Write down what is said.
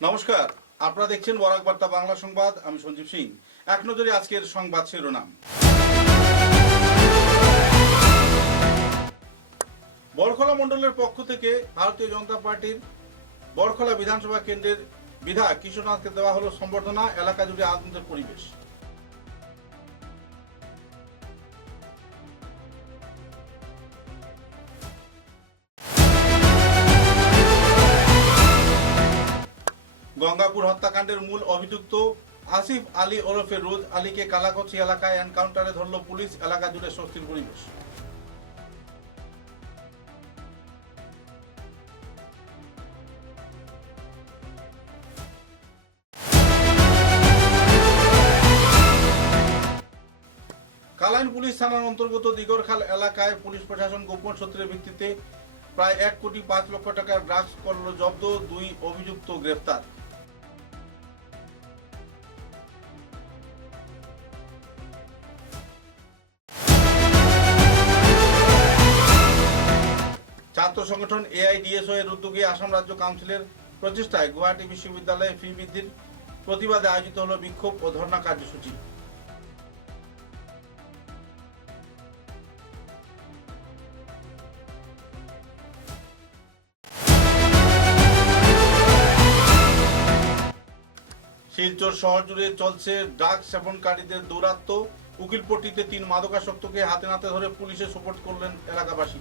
নমস্কার, আপনারা দেখছেন বরাক বার্তা বাংলা সংবাদ। আমি সঞ্জীব সিং। এক নজরে আজকের সংবাদ শিরোনাম। বড়খলা মণ্ডলের পক্ষ থেকে ভারতীয় জনতা পার্টির বড়খলা বিধানসভা কেন্দ্রের বিধায়ক কিশোরনাথকে দেওয়া হলো সম্বর্ধনা। এলাকা জুড়ে আনন্দের পরিবেশ। গঙ্গাপুর হত্যাকাণ্ডের মূল অভিযুক্ত আসিফ আলী ওরফে রোজ আলীকে কালাকচি এলাকায় এনকাউন্টারে ধরল পুলিশ। এলাকা জুড়ে স্বস্তির পরিবেশ। কালাইন পুলিশ থানার অন্তর্গত দিগরখাল এলাকায় পুলিশ প্রশাসন গোপন সূত্রের ভিত্তিতে প্রায় 1,05,00,000 টাকার ড্রাগস করল জব্দ। 2 অভিযুক্ত গ্রেফতার। ছাত্র সংগঠন এআইডিএসও এর উদ্যোগে আসাম রাজ্য কাউন্সিলের প্রচেষ্টায় গুয়াহাটি বিশ্ববিদ্যালয়ে ফি বৃদ্ধির প্রতিবাদে আয়োজিত হল বিক্ষোভ ও ধর্ণা কার্যসূচি। শিলচর শহর জুড়ে চলছে ড্রাগস সেবনকারীদের দৌরাত্ম্য। উকিলপট্টিতে 3 মাদকাসক্তকে হাতে নাতে ধরে পুলিশে সোপর্দ করলেন এলাকাবাসী।